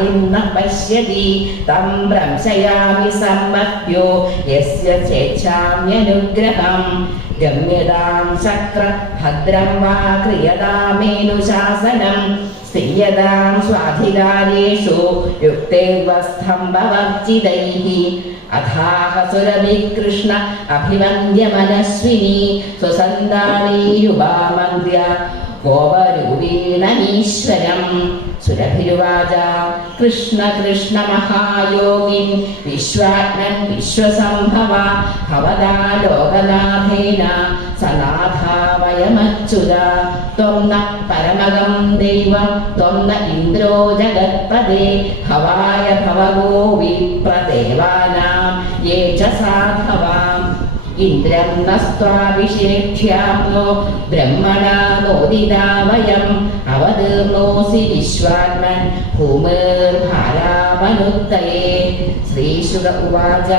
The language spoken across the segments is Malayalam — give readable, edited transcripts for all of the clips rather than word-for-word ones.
ആദിന്ന പശ്യതി തം ഭ്രംശയാമി സമ്പദ്യോ യസ്യ ചേച്ഛാമ്യനുഗ്രഹം ഗമ്യതാം ശക്ര ഭദ്രം വാ ക്രിയതാമേനുശാസനം സ്ത്രീയതാം സ്വാധികാരേഷു യുക്തൈർവസ്തംഭവർജിതൈഃ അഥാഹ സുരഭിഃ കൃഷ്ണ അഭിവന്ദ്യമനസ്വിനി സ്വസന്താനീരുപാമന്ത്യ ഗോപരൂപീണമീശ്വരം സുരഭിരുവാച കൃഷ്ണ കൃഷ്ണ മഹായോഗിൻ വിശ്വാത്മൻ വിശ്വസംഭവ ഭവതാ ലോകനാഥേന സനാഥാവയമച്യുത ത്വം ന പരമകം ദൈവം ത്വം ന ഇന്ദ്രോ ജഗത്പദേ ഭവായ ഭവഗോ വിപ്രദേവാനാം യേ ച സാധവാം ഇന്ദ്രം നസ്ത്വാഭിഷേക്ഷ്യാമോ ബ്രഹ്മണാ നോദിതാ വയം അവതീർണോസി വിശ്വാത്മൻ ഭൂമിർഭാരാവനുത്തയേ. ശ്രീശുക ഉവാച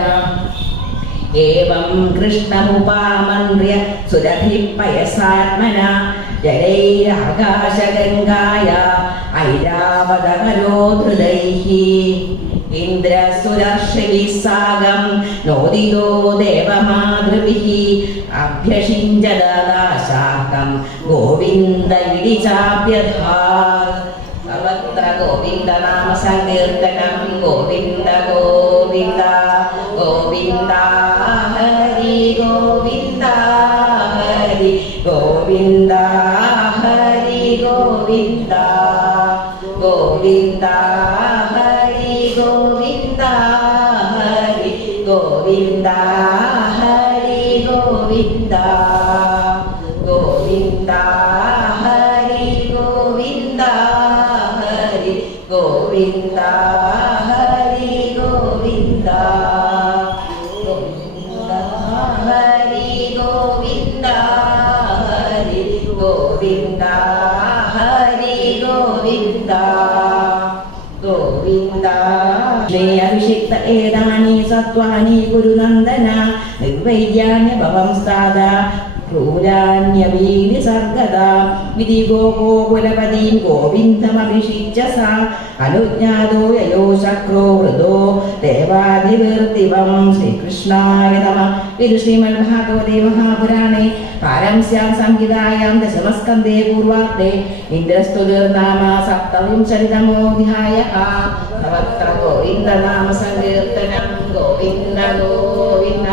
ഏവം കൃഷ്ണമുപാമന്ത്ര്യ സുരഭിഃ പയസാത്മനാ ജലൈരാകാശഗംഗായ ഐരാവതകരോ ധൃതൈഃ ഇന്ദ്രസുരർഷിഭിः സാഗം നോദിതോ ദേവമാതൃഭിः അഭ്യഷിഞ്ചദാശാകം ഗോവിന്ദ ഇതി ചാപ്യധാത്. സർവത്ര ഗോവിന്ദ നാമ സങ്കീർത്തനം ഗോവിന്ദ ഗോവിന്ദ ഗോവിന്ദ ഹരി ഗോവിന്ദ ഹരി ഗോവിന്ദ ഹരി ഗോവിന്ദ ഗോവിന്ദ ഹരി ഗോവിന്ദ ഹരി ഗോവിന്ദ ഹരി ഗോവിന്ദ ഗോവിന്ദ ഹരി ഗോവിന്ദ ഹരി ഗോവിന്ദ ഹരി ഗോവിന്ദ ഗോവിന്ദ ഹരി ഗോവിന്ദ ഹരി ഗോവിന്ദ ഹരി ഗോവിന്ദ ഗോവിന്ദ. അഭിഷിക്ത ഏതാനി സത്വാനി കുരുനന്ദന നിർവൈര്യാണ്യ ഭവം സ്ഥാത ക്രൂരാണ്യവീനി സർഗദാ വിധി ഗോകുലപതിം ഗോവിന്ദമഭിഷിച്ച സാ അനുജ്ഞാതോ യയോ ശക്രോ വൃതോ ദേവാദിവൃത്തിവം. ശ്രീകൃഷ്ണായ നമഃ. ഇത് ശ്രീമദ് ഭാഗവതേ മഹാപുരാണേ പാരംസ്യാം സംഹിതായാം ദശമസ്കന്ധേ പൂർവാർദ്ധേ ഇന്ദ്രസ്തുതിർനാമ സപ്തവിംശതിതമോऽധ്യായഃ. സർവത്ര ഗോവിന്ദ നാമ സങ്കീർത്തനം ഗോവിന്ദ ഗോവിന്ദ.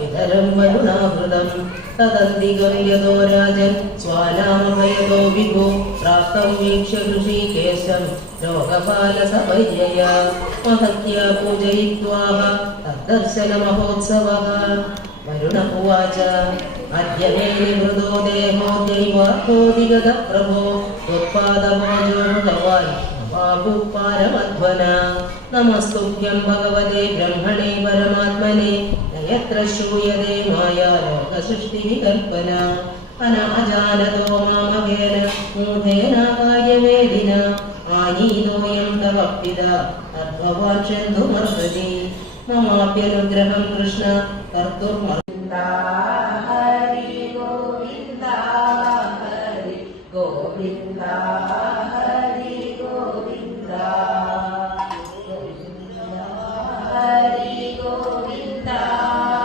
ിതരം വരുണാവൃതം തദന്തികം യതോ രാജൻ സ്വാലാമഭയതോ വിഭോ പ്രാപ്തം വീക്ഷ്യ ഋഷികേശം ലോകപാലസപര്യയ മഹത്യാ പൂജയിത്വാഹ തദ്ദർശന മഹോത്സവഃ. വരുണ ഉവാച അദ്യ മേ നിവൃതോ ദേഹോദ്യൈവാർത്തോദിഗത പ്രഭോ ത്വത്പാദമോജോ ഭഗവാൻ പാരമധ്വന. നമസ്തുഭ്യം ഭഗവതേ ബ്രഹ്മണേ പരമാത്മനെ യത്ര ശൂയതേ മായാ ലോകസൃഷ്ടിവികൽപ്പന. അനാജാനതോ മാമകേന മൂഢേന കാര്യവേദിന ആനീതോയം തവ പിതാ തദ്ഭവാൻ ക്ഷന്തുമർഹതി. മമാപ്യനുഗ്രഹം കൃഷ്ണ കർത്തുർമർഹതി. ഹരി ഗോവിന്ദ ഹരി ഗോവിന്ദ ഹരി ഗോവിന്ദ ഹരി ഗോവിന്ദ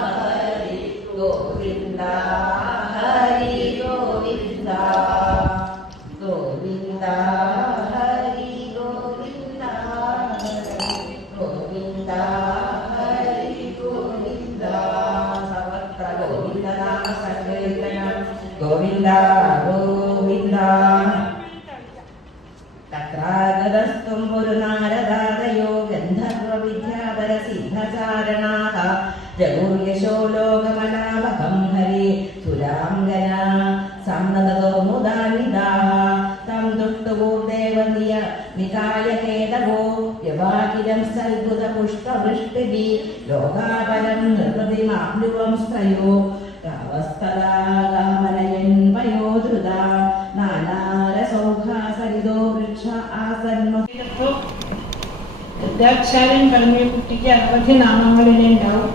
ഹരി ഗോവിന്ദ ഹരി ഗോവിന്ദ ഗോവിന്ദ ഹരി ഗോവിന്ദ ഗോവിന്ദ ഹരി ഗോവിന്ദ. സർവത്ര ഗോവിന്ദ നാമ സങ്കീർത്തനം ഗോവിന്ദ ഗോവിന്ദ. തത്രാഗതസ്ത്വം പുരുനാരദാദയോ ഗന്ധർവവിദ്യാധരസിദ്ധചാരണാഃ ജഗുർയശോ ലോകമനാവഹം ഹരി സുരാംഗന സമ്മതതോർമുദാനിതാഃ. തം ദുഷ്ടഭൂദേവനിയ നികായ കേതവോ വ്യവാകിരം സൽബുധ പുഷ്പവൃഷ്ടിഭി ലോകാപരം നിർവൃതിമാപ്ലുവം സ്ത്രയോ രാവസ്തദാഗമനയൻ വയോധൃത നാനാരസൗഖാസരിതോ വൃക്ഷ ആസന്മ. വൃദ്ധാക്ഷാരൻ പറഞ്ഞ കുട്ടിക്ക് 60 നാമങ്ങളിലേ ഉണ്ടാവും.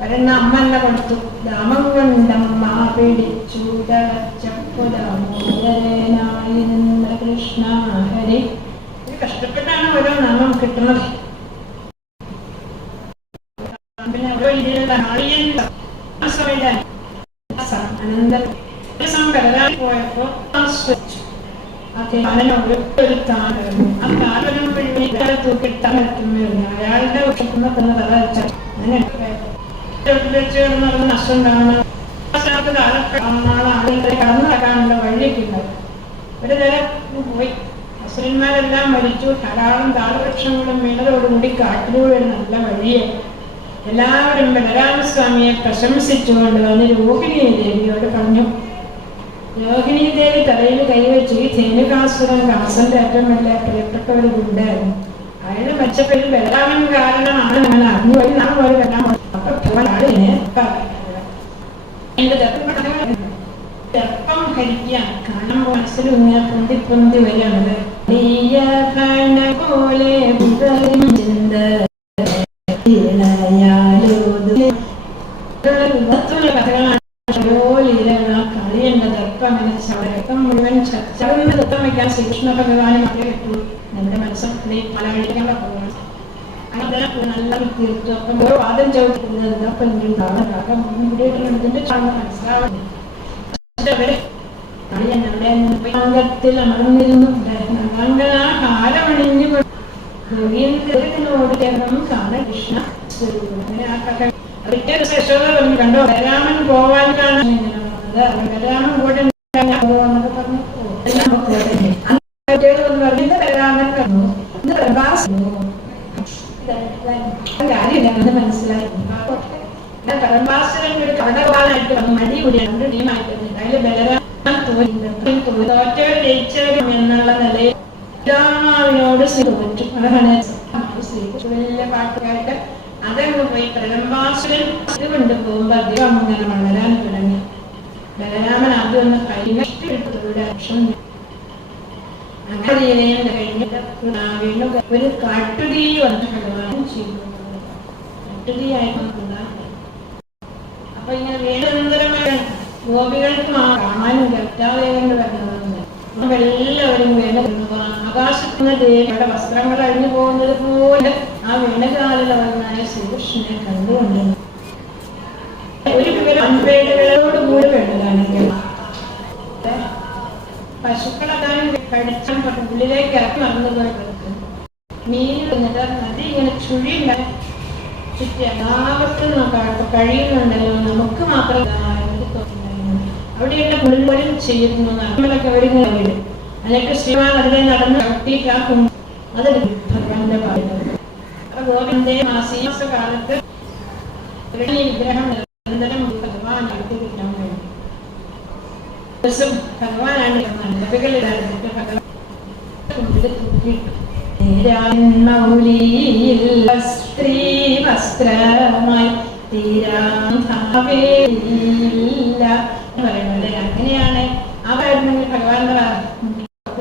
പല അവരെന്ന അമ്മ എന്നെ കൊടുത്തു. ദാമം കൊണ്ടമ്മ പിടിച്ചുടച്ചപ്പുരമോദരനായി നിന്ന കൃഷ്ണ ഹരി. ഇത് കഷ്ടപ്പെട്ടാണ് ഓരോ നാമം കിട്ടുന്നത്. പിന്നെ ഓരോ രീതിയിലുള്ള അനന്തരം പോയപ്പോ ഒരു താരം ആ താരം തൂക്കിട്ടാൻ പറ്റുമായിരുന്നു. അയാളുടെ വിഷമ തന്നെ തല വെച്ചാൽ അങ്ങനെ നഷ്ടം ഉണ്ടാവണം. ആളുകളെ കടന്നു നടക്കാനുള്ള വഴിയൊക്കെ ഉണ്ടാവും. ഒരു നേരം പോയി അസുരന്മാരെല്ലാം മരിച്ചു. ധാരാളം താളവൃക്ഷങ്ങളും മേളതോടുകൂടി കാട്ടിലൂടെ നല്ല വഴിയായി. എല്ലാവരും ബലരാമസ്വാമിയെ പ്രശംസിച്ചുകൊണ്ട് വന്ന് രോഹിണി ദേവിയോട് പറഞ്ഞു. രോഹിണി ദേവി തലയിൽ കൈവച്ചു. ഈ ധേനുകാസുരൻ കംസന്റെ ഏറ്റവും വലിയ പ്രിയപ്പെട്ട ഒരു ഗുണ്ടായിരുന്നു. അയാള് മരിച്ചപ്പോൾ ബലരാമൻ കാരണമാണ് ഞങ്ങൾ അറിഞ്ഞു. വഴി നാം പോലെ വരാൻ ദർപ്പം ഹരിക്കാൻ കാണുമ്പോൾ മനസ്സിൽ ഇങ്ങനെ പൊന്തി പൊന്തി വരികയാണത്. പോലെ കഥകളാണ്. കളിയുണ്ട് ദർപ്പം അങ്ങനെ ചരക്കം മുഴുവൻ ദർപ്പം വയ്ക്കാൻ ശ്രീകൃഷ്ണ ഭഗവാനും അതേ കിട്ടു. നമ്മുടെ മനസ്സും പല വഴികളെ പോകണം. അങ്ങനെ നല്ല തീർത്തു. അപ്പം ഓരോ വാദം ചോദിക്കുന്നത് അപ്പം ഇതിന്റെ കാണുന്ന മനസ്സിലാവുന്നു. അംഗത്തിൽ അമർന്നിരുന്നുണ്ടായിരുന്നു. അംഗനാ കാലമണിഞ്ഞു ോട് ചേർന്നും കാണ കൃഷ്ണ അങ്ങനെ ആ കഥ യശോദ പറഞ്ഞു. കണ്ടോ ബലരാമൻ പോവാൻ കാണാൻ ബലരാമൻ കൂടെ പറഞ്ഞു. ബലരാമൻ കണ്ടു കാര്യമില്ല മനസ്സിലായി. പരമാസുരൻ ഒരു കടവാളായിട്ട് മടി കൂടി രണ്ട് ടീമായിട്ട് അതിൽ ബലരാമൻ തോറ്റവർ ജയിച്ചവരും എന്നുള്ള നിലയിൽ രാമാവിനോട് തോറ്റു. അതാണ് വലിയ പാട്ടുകാർക്ക് അതങ്ങ് പോയി. പ്രലംബാസുരൻ ഇത് കൊണ്ടുപോകുമ്പോ അദ്ദേഹം അങ്ങനെ വളരാൻ തുടങ്ങി. ബലരാമൻ ആദ്യം ഒന്ന് കൈനഷ്ടയുടെ അക്ഷം അങ്ങനെ കഴിഞ്ഞിട്ട് ഒരു കാട്ടുതീ വന്ന് ഭഗവാനും ചെയ്തു. കാട്ടുതീയായിരുന്നു. അപ്പൊ ഇങ്ങനെ വേണന്തരമായ ഗോപികൾക്ക് കാണാനും ഗർത്താവേകൊണ്ട് വരുന്നതെന്ന് എല്ലാവരും വേണ ആകാശത്തുനിന്ന് ദേവിയുടെ വസ്ത്രങ്ങൾ അഴിഞ്ഞു പോകുന്നത് പോലെ ആ വേണകാലിലവനായ ശ്രീകൃഷ്ണനെ കണ്ടുകൊണ്ട് ഒരു വിവരം അൻപേടുകളോടുകൂടി വേണ്ടതാണെങ്കിൽ പശുക്കളെല്ലാം കടിച്ചാൽ ഉള്ളിലേക്ക് ഇറക്കി മറന്നു പോയിട്ട് മീൻ വന്നിട്ട് നദി ഇങ്ങനെ ചുഴിയുണ്ടായി ചുറ്റി എല്ലാവർക്കും കഴിയുന്നുണ്ടല്ലോ, നമുക്ക് മാത്രം അവിടെയുള്ള മുഴുവനും ചെയ്യുന്നു. നമ്മളൊക്കെ അവരിങ്ങനെ വീട് അതിനൊക്കെ ശ്രീമാൻ അതിനെ നടന്ന് കട്ടിക്കാക്കും. അതൊരു ഭഗവാന്റെ പറയുന്നത്. അപ്പൊ ഗോവിന്ദേ മാസകാലത്ത് വിഗ്രഹം നിരന്തരം ഭഗവാൻ എടുത്തു കിട്ടാൻ വേണ്ടി ദിവസം ഭഗവാനാണ് നല്ലവകളിലായിരുന്നിട്ട് ഭഗവാൻ തൂക്കിയിട്ടു. സ്ത്രീ വസ്ത്രമായി തീരാവില്ല പറയുന്നത്. അങ്ങനെയാണ് അവരായിരുന്നെങ്കിൽ ഭഗവാന്റെ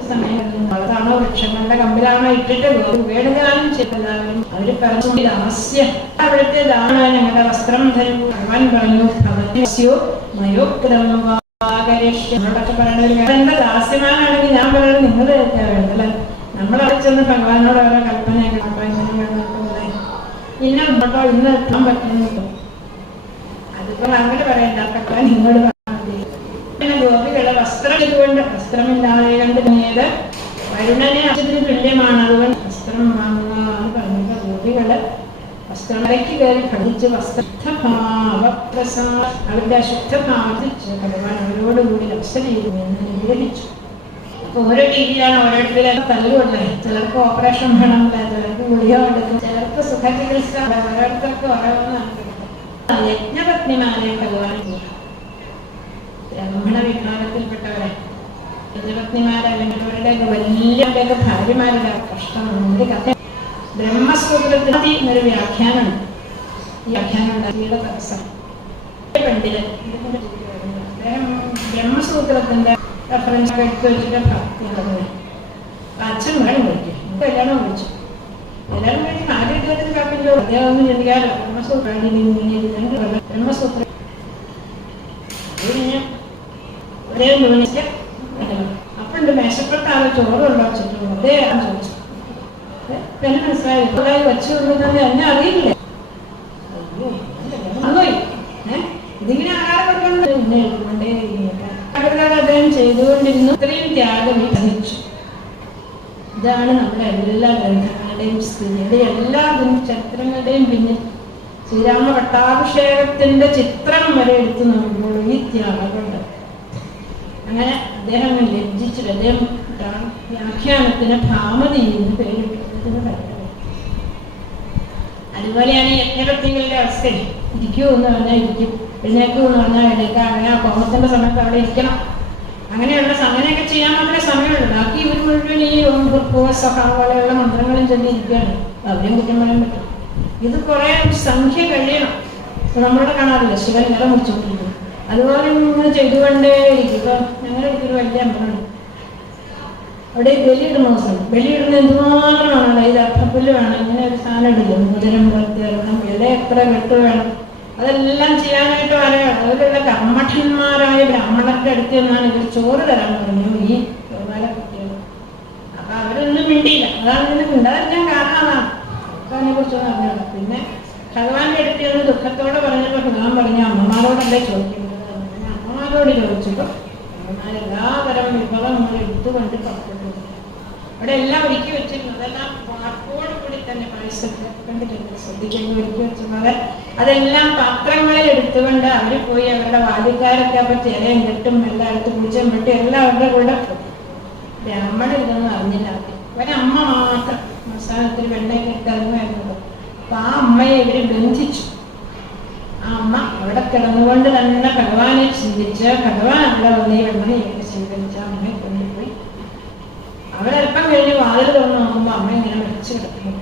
സമയം വളർത്താണോ വൃക്ഷങ്ങളുടെ കമ്പിലാണോ ഇട്ടിട്ട് വേടുകാലം ചെയ്തെല്ലാവരും അവര് പറഞ്ഞു ദാസ്യം അവിടുത്തേതാണ് ഞങ്ങളുടെ വസ്ത്രം ധരിച്ചു. ഭഗവാൻ പറഞ്ഞു ഭവന്യോ മയോക്രമോടൊക്കെ പറയുന്ന ഒരു എന്റെ ദാസ്യമാനാണെങ്കിൽ ഞാൻ പറയുന്നത് നിങ്ങൾ വേണ്ടല്ലേ. നമ്മളവിടെ ചെന്ന് ഭഗവാനോട് ഓരോ കൽപ്പനയൊക്കെ ഇന്ന ഉണ്ടോ ഇന്ന് എത്താൻ പറ്റുന്നു. അതിപ്പോ അങ്ങനെ പറയണ്ട, ഭഗവാൻ ഇങ്ങോട്ട് പറഞ്ഞാൽ പിന്നെ ഗോപികളെ വസ്ത്രം ഇതുകൊണ്ട് വസ്ത്രമില്ലാതെ കണ്ട് പിന്നീട് വരുണനെ അച്ഛത്തിന് തുല്യമാണ്, അതുകൊണ്ട് വസ്ത്രം വാങ്ങുക എന്ന് പറഞ്ഞിട്ട് ഗോപികള് വസ്ത്രമലയ്ക്ക് കയറി പഠിച്ച് വസ്ത്രഭാവപ്രസാദ അവരുടെ അശുദ്ധഭാവത്തിൽ ഭഗവാൻ അവരോടുകൂടി അവസരയിരുമെന്ന് നിഗ്രഹിച്ചു. അപ്പൊ ഓരോ രീതിയിലാണ് ഓരോരുത്തരും തല്ലുകൊണ്ടേ. ചിലർക്ക് ഓപ്പറേഷൻ വേണമില്ല, ചിലർക്ക് ഗുളിക കൊടുക്കും, ചിലർക്ക് സുഖചികിത്സ, ഓരോരുത്തർക്ക് ഓരോന്നാണ്. യജ്ഞപത്നിമാരെ ഭഗവാൻ ബ്രാഹ്മണ വിഭാഗത്തിൽപ്പെട്ടവരെ യജ്ഞപത്നിമാരല്ലെങ്കിൽ അവരുടെ വലിയ ഭാര്യമാരുടെ കഷ്ടമാണ്. ഒരു കഥ ബ്രഹ്മസൂത്രത്തിൽ എന്നൊരു വ്യാഖ്യാനമുണ്ട്. ഈ വ്യാഖ്യാനം ഉണ്ടാക്കിയുടെ തടസ്സം പണ്ഡിതൻ അദ്ദേഹം ബ്രഹ്മസൂത്രത്തിന്റെ റെഫറൻസ് എടുത്തു വെച്ചിട്ട് ഭക്തി അച്ഛൻ വേണം വിളിക്കും. കല്യാണം വിളിച്ചു. എല്ലാവരും കഴിഞ്ഞ് 4-20 കാപ്പില്ലോ അദ്ദേഹം ഒന്നും ചിന്തിക്കാറില്ല. ബ്രഹ്മസൂത്രം ഒരേ തോന്നിച്ച് അപ്പുണ്ട് മേശപ്പെട്ടാണ് ചോറുണ്ടോ വെച്ചിട്ടുള്ളൂ. അതേ ചോദിച്ചു. പിന്നെ മനസ്സിലായി വെച്ചു കൊണ്ടുതന്നെ എന്നെ അറിയില്ലേ. അന്നോയി ഇതിങ്ങനെ ആഹാരം കൊടുക്കൊണ്ടേ അദ്ദേഹം ചെയ്തുകൊണ്ടിരുന്നു. ഇത്രയും ത്യാഗം ധരിച്ചു. ഇതാണ് നമ്മുടെ എല്ലാ ഗ്രന്ഥങ്ങളുടെയും സ്ഥിതി. എല്ലാ ചരിത്രങ്ങളുടെയും പിന്നിൽ ശ്രീരാമ പട്ടാഭിഷേകത്തിന്റെ ചിത്രം വരെ എടുത്തു നോക്കുമ്പോൾ ഈ ത്യാഗമുണ്ട്. അങ്ങനെ അദ്ദേഹം ലജ്ജിച്ചിട്ട് അദ്ദേഹം വ്യാഖ്യാനത്തിന് ഭാമതി എന്ന് പേരിട്ടതിന് പറയുന്നത്. അതുപോലെയാണ് യജ്ഞപത്നികളുടെ അവസ്ഥ. ഇരിക്കൂ എന്ന് പറഞ്ഞാൽ ഇരിക്കും, എഴുന്നേക്കൂ എന്ന് പറഞ്ഞാൽ എഴുന്നേക്കാം. അങ്ങനെ ആ കോമത്തിന്റെ സമയത്ത് അവിടെ ഇരിക്കണം. അങ്ങനെയുള്ള അങ്ങനെയൊക്കെ ചെയ്യാൻ മാത്രമേ സമയമുള്ളൂ. ബാക്കി ഇവർ മുഴുവൻ ഈ പോലെയുള്ള മന്ത്രങ്ങളും ചൊല്ലിയിരിക്കുകയാണ്. അവരെയും കുറ്റം പറയാൻ പറ്റും. ഇത് കുറെ സംഖ്യ കഴിയണം. നമ്മളുടെ കാണാറില്ല, ശിവൻ നില മുറിച്ചുകൊണ്ടിരിക്കുന്നു. അതുപോലെ ഇങ്ങനെ ചെയ്തുകൊണ്ടേയിരിക്കും. ഇപ്പൊ ഞങ്ങളുടെ ഒരു വലിയ അമ്പലമുണ്ട്, അവിടെ ബലിയിടുന്ന ദിവസം ബലിയിടുന്ന എന്തുമാത്രമാണ്. ഇത് അപ്പുല്ല് വേണം, ഇങ്ങനെ ഒരു സാധനം ഇടില്ല, മുതിരം പുറത്തിറങ്ങണം, ഇല എത്ര കെട്ട് വേണം, അതെല്ലാം ചെയ്യാനായിട്ട് വരെയാണ്. അതിലുള്ള കർമ്മഠന്മാരായ ബ്രാഹ്മണരുടെ അടുത്ത് നിന്നാണ് ഇവർ ചോറ് തരാൻ പറഞ്ഞു ഈ ഗോപാല കുട്ടികൾ. അപ്പൊ അവരൊന്നും മിണ്ടിയില്ല. അതാണ് ഇതിന് മിണ്ടാതിരിക്കാൻ കാരണം അതാണ്. അതിനെ കുറിച്ചൊന്നും അറിഞ്ഞില്ല. പിന്നെ ഭഗവാന്റെ അടുത്ത് നിന്ന് ദുഃഖത്തോടെ പറഞ്ഞപ്പോൾ ഭഗവാൻ പറഞ്ഞു അമ്മമാരോടല്ലേ ചോദിക്കുന്നത്. അമ്മമാരോട് ചോദിച്ചപ്പോൾ അമ്മമാർ എല്ലാതരം വിഭവങ്ങൾ എടുത്തുകൊണ്ട് പുറപ്പെട്ടു. അവിടെ എല്ലാം ഒരുക്കി വെച്ചിരുന്നു. അതെല്ലാം വാർപ്പോട് കൂടി തന്നെ പായസത്തിൽ കണ്ടിട്ടുണ്ട്, ശ്രദ്ധിക്കുന്നു. ഒരുക്കി വെച്ചത് അതെല്ലാം പാത്രങ്ങളിൽ എടുത്തുകൊണ്ട് അവർ പോയി അവരുടെ വാദ്യക്കാരൊക്കെ അപ്പൊ ചിലയും കെട്ടും എല്ലാം എടുത്ത് പൂജയും വെട്ടി എല്ലാം അവരുടെ കൂടെ ബ്രാഹ്മണൻ ഇതൊന്നും അറിഞ്ഞില്ല. ഒരമ്മ മാത്രം അവസാനത്തിൽ വെണ്ണയൊക്കെ ഇട്ട് ഇറങ്ങുമായിരുന്നത്. അപ്പൊ ആ അമ്മയെ ഇവര് ബന്ധിച്ചു. ആ അമ്മ അവിടെ കിടന്നുകൊണ്ട് തന്നെ ഭഗവാനെ ചിന്തിച്ച് ഭഗവാൻ അവിടെ വന്ന് ഈ വെണ്ണയൊക്കെ സ്വീകരിച്ച അമ്മയെ കൊണ്ടുപോയി. അവരല്പം കഴിഞ്ഞ് വാതിൽ തുറന്ന് നോക്കുമ്പോൾ അമ്മ ഇങ്ങനെ മരിച്ചു കിടക്കുന്നു.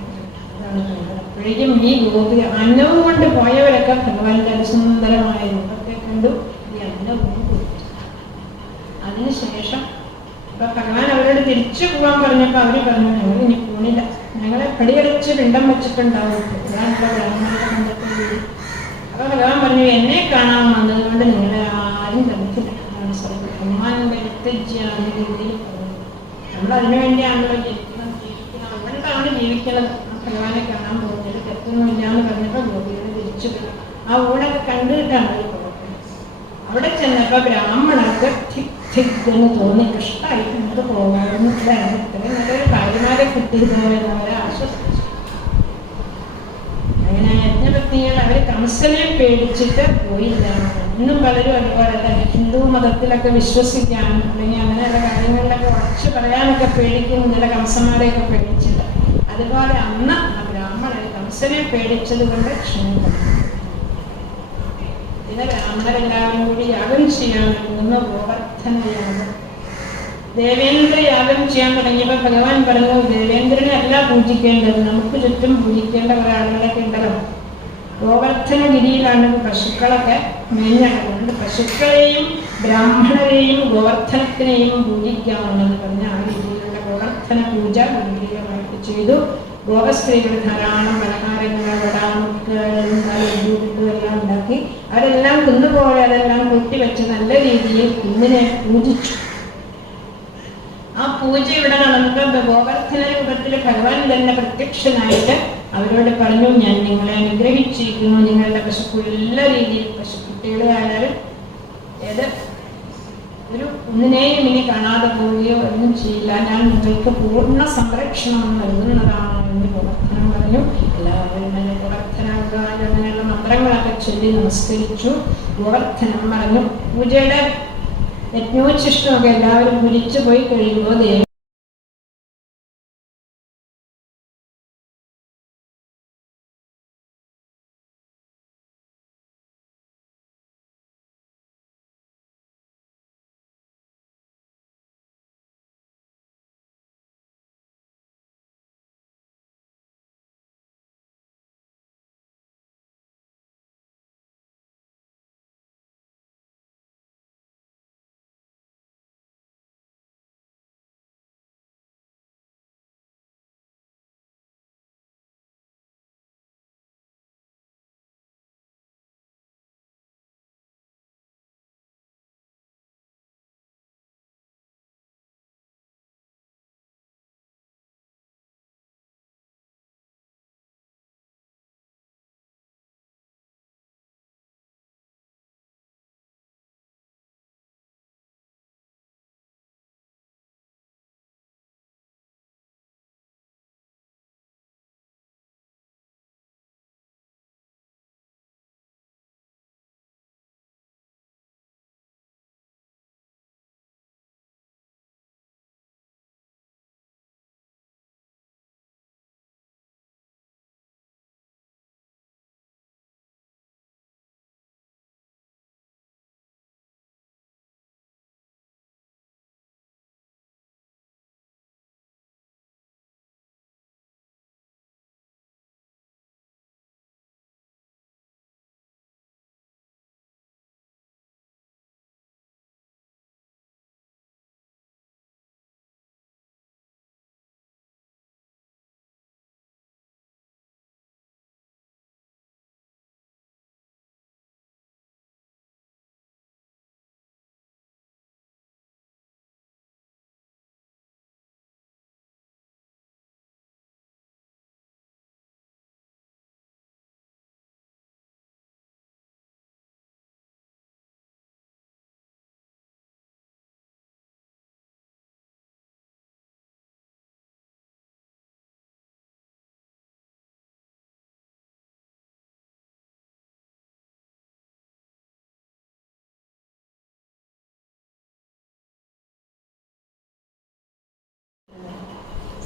അതാണ് അപ്പോഴേക്കും ഈ ഗോപി അന്നവും കൊണ്ട് പോയവരൊക്കെ ഭഗവാന്റെ അതിസുന്ദരമായ രൂപത്തെ കണ്ടു. ഈ അന്നവും കൊടുത്തു. അതിനുശേഷം അപ്പൊ ഭഗവാൻ അവരോട് തിരിച്ചു പോകാൻ പറഞ്ഞപ്പോ അവര് പറഞ്ഞു ഞങ്ങൾ ഇനി പോണില്ല, ഞങ്ങളെ പടിയടച്ച് പിണ്ടം വെച്ചിട്ടുണ്ടാവും. ഭഗവാനുള്ള ബ്രാഹ്മണരെ കണ്ടപ്പോൾ അപ്പൊ ഭഗവാൻ പറഞ്ഞു എന്നെ കാണാൻ വന്നത് കൊണ്ട് നിങ്ങളെ ആരും തന്നിട്ടില്ല. ഭഗവാന്റെ വ്യക്തിജ്യാണ് രീതിയിൽ പറഞ്ഞു. നമ്മൾ അതിനുവേണ്ടിയാണല്ലോ ജീവിക്കണം അതുകൊണ്ടാണ് ജീവിക്കുന്നത്. ആ ഭഗവാനെ കാണാൻ പോകുന്നത് തെറ്റൊന്നുമില്ല എന്ന് പറഞ്ഞപ്പോ ഗോപികളെ തിരിച്ചു പോയി. ആ ഊണൊക്കെ കണ്ടിട്ടാണ് അവർ പോകുന്നത്. അവിടെ ചെന്നപ്പോ ബ്രാഹ്മണർക്ക് എന്ന് തോന്നി, കഷ്ടമായി നമുക്ക് പോകാമെന്ന്. ഇത്രയും നല്ലൊരു ഭാര്യമാരെ കിട്ടിയിരുന്നവരെ അവരെ ആശ്വസിച്ചു. അങ്ങനെ യജ്ഞപത്നികൾ അവര് കംസനെ പേടിച്ചിട്ട് പോയില്ല. ഇന്നും പലരും അതുപോലെ തന്നെ ഹിന്ദു മതത്തിലൊക്കെ വിശ്വസിക്കാനും അല്ലെങ്കിൽ അങ്ങനെയുള്ള കാര്യങ്ങളിലൊക്കെ ഉറച്ചു പറയാനൊക്കെ പേടിക്കും ചില കംസന്മാരെയൊക്കെ പേടിച്ചില്ല. അതുപോലെ അന്ന് ആ ബ്രാഹ്മണർ കംസനെ പേടിച്ചത് കൊണ്ട് ക്ഷണിക്കും. പിന്നെ ബ്രാഹ്മണരെല്ലാവരും കൂടി യാഗം ചെയ്യാൻ പോകുന്ന ഗോവർദ്ധനയാഗം. ദേവേന്ദ്ര യാഗം ചെയ്യാൻ തുടങ്ങിയപ്പോൾ ഭഗവാൻ പറഞ്ഞു ദേവേന്ദ്രനെ അല്ല പൂജിക്കേണ്ടത്, നമുക്ക് ചുറ്റും പൂജിക്കേണ്ട കുറെ ആളുകളൊക്കെ ഉണ്ടല്ലോ. ഗോവർദ്ധനഗിരിയിലാണ് പശുക്കളൊക്കെ മേഞ്ഞിടുന്നത്. പശുക്കളെയും ബ്രാഹ്മണരെയും ഗോവർദ്ധനത്തിനെയും പൂജിക്കാമെന്ന് പറഞ്ഞ ആ രീതിയിലുള്ള ഗോവർദ്ധന പൂജ ഗംഭീരമായിട്ട് ചെയ്തു. ഗോപസ്ത്രീകൾ ധാരാളം പലഹാരങ്ങൾ വടാമുക്ക് എല്ലാം ഉണ്ടാക്കി അവരെല്ലാം കുന്നുപോലെ അതെല്ലാം കൂട്ടിവെച്ച് നല്ല രീതിയിൽ കുന്നിനെ പൂജിച്ചു. ആ പൂജ ഇവിടെ നടന്നപ്പോൾ ഗോവർദ്ധന രൂപത്തിൽ ഭഗവാൻ തന്നെ പ്രത്യക്ഷനായിട്ട് അവരോട് പറഞ്ഞു ഞാൻ നിങ്ങളെ അനുഗ്രഹിച്ചിരിക്കുന്നു. നിങ്ങളുടെ പശുക്കൾ എല്ലാ രീതിയിൽ പശുക്കുട്ടികളെ ആയാലും ഏത് ഒരു ഒന്നിനെയും ഇനി കാണാതെ പോവുകയോ ഒന്നും ചെയ്യില്ല, ഞാൻ നിങ്ങൾക്ക് പൂർണ്ണ സംരക്ഷണം നൽകുന്നതാണ് എന്ന് ഗോവർദ്ധനം പറഞ്ഞു. എല്ലാവരും തന്നെ ഗോവർദ്ധനാകുക അങ്ങനെയുള്ള മന്ത്രങ്ങളൊക്കെ ചൊല്ലി നമസ്കരിച്ചു. ഗോവർദ്ധനം പറഞ്ഞു പൂജയുടെ യജ്ഞോച്ഛിഷ്ടമൊക്കെ എല്ലാവരും വിളിച്ചു പോയി കഴിയുമ്പോൾ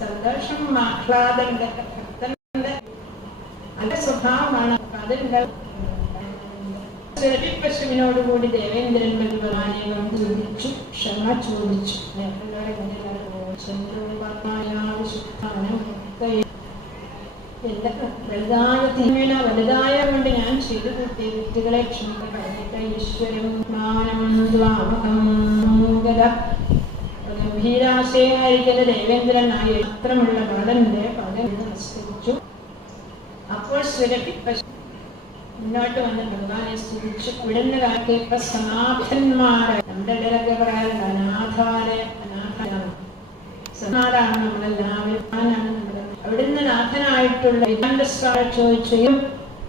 സന്തോഷം ആഹ്ലാദന്റെ ഭക്തന്റെ നല്ല സ്വഭാവമാണ്. അതിന്റെ പശുവിനോടുകൂടി ദേവേന്ദ്രൻ ഭഗവാനെ ചോദിച്ചു, ക്ഷമ ചോദിച്ചു. വലുതായ കൊണ്ട് ഞാൻ ചെയ്തു കൂട്ടിയ വ്യക്തികളെ ക്ഷമിക്കട്ടെ. ഈശ്വരം ഗംഭീരാശയായിരിക്കുന്ന ദേവേന്ദ്രനായ മാത്രമുള്ള ബാലന്റെ പദം നമസ്കരിച്ചു. അപ്പോൾ സുരഭി മുന്നോട്ട് വന്ന് ഭഗവാനെ സ്തുതിച്ചു. ഇവിടുന്ന് കാക്കിയപ്പോ സനാഥന്മാരെ നമ്മുടെ ഇടയിലൊക്കെ പറയാറുണ്ട് അനാഥാരെ സനാഥാണ് നമ്മളെല്ലാവരും. അവിടുന്ന് നാഥനായിട്ടുള്ള ചോദിച്ചു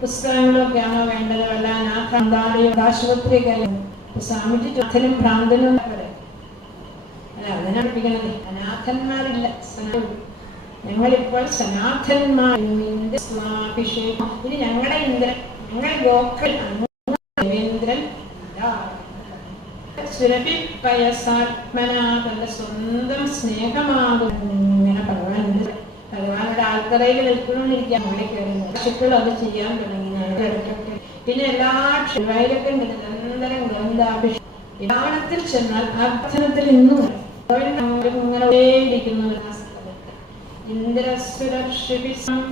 പുസ്തകങ്ങളൊക്കെയാണോ വേണ്ടത്, വല്ല നാഥാന്താലയോ ആശുപത്രിയൊക്കെ സ്വാമിജി നാഥനും ഭ്രാന്തനും അല്ല അതിനെ പഠിപ്പിക്കണത്. അനാഥന്മാരില്ല, ഞങ്ങളിപ്പോൾ സനാഥന്മാർ. സ്വാഭിഷേകം ഇനി ഞങ്ങളുടെ ഇന്ദ്രൻ, ഞങ്ങൾ ഗോക്കൾ ദേവേന്ദ്രൻ സുരഭി പയസാത്മനാ തന്റെ സ്വന്തം സ്നേഹമാകും. ഇങ്ങനെ ഭഗവാനുണ്ട്. ഭഗവാനുടെ ആൾക്കറയിൽ നിൽക്കണമെന്നിരിക്കാൻ നമ്മളെ കയറുന്നു. പശുക്കൾ അത് ചെയ്യാൻ തുടങ്ങി. ഇടയ്ക്കൊക്കെ പിന്നെ എല്ലാ ക്ഷേത്രയിലൊക്കെ നിരന്തരം ഗ്രന്ഥാഭിഷേകം. രാവണത്തിൽ ചെന്നാൽ അർത്ഥനത്തിൽ ഇന്നും ഇങ്ങനെ ഇരിക്കുന്നു.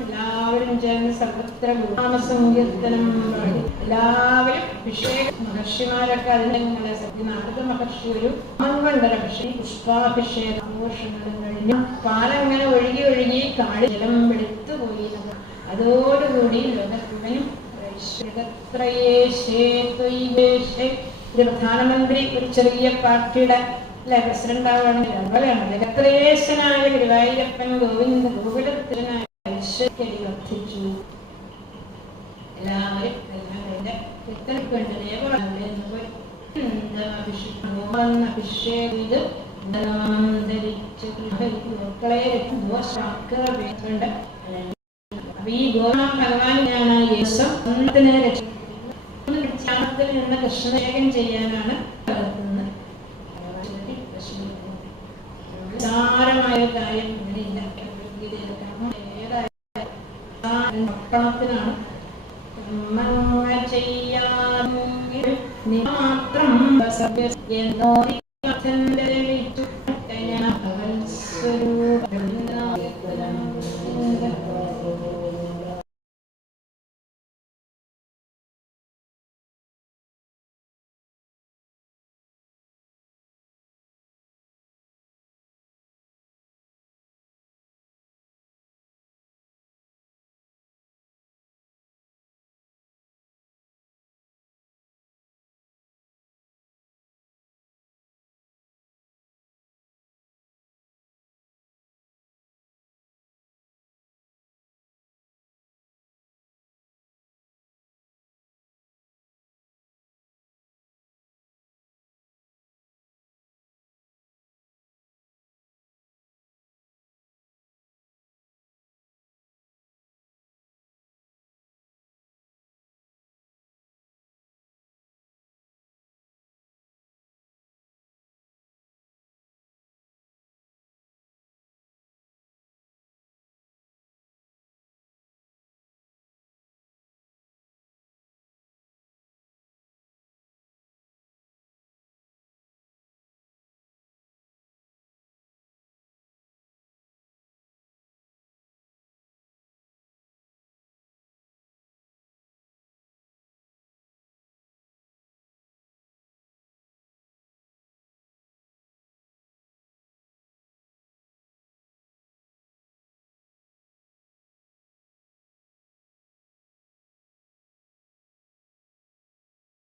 എല്ലാവരും ചേർന്ന് സർവത്ര ഗുണാമസങ്കീർത്തനം പാടി എല്ലാവരും അഭിഷേകം. മഹർഷിമാരൊക്കെ അതിനെ സത്യനാഥ മഹർഷി ഒരു മൺവണ്ടരഭിഷേകം പുഷ്പാഭിഷേകം ആഘോഷങ്ങളും കഴിഞ്ഞു. പാലങ്ങനെ ഒഴുകി ഒഴുകി കാട് ജലം വെളുത്തുപോയി. അതോടുകൂടി ലോകത്തിനും ഒരു പ്രധാനമന്ത്രി ഒരു ചെറിയ പാർട്ടിയുടെ പ്രസിഡന്റ് ആവുകയാണെങ്കിൽ അതുപോലെയാണ്. ജഗത്രയേശനായ ഗുരുവായൂരപ്പൻ ഗോവിന്ദ ഗോകുലത്തിനായ ഐശ്വര്യടി വർദ്ധിച്ചു. എല്ലാവരും ഈ ഗോമാ ഭഗവാനാണ് യേശുവിനെ രക്ഷത്തിൽ നിന്ന് കൃഷ്ണവേഗം ചെയ്യാനാണ് നിസാരമായ കാര്യം അങ്ങനെയില്ല. ഭക്ഷണത്തിനാണ് ചെയ്യാൻ മാത്രം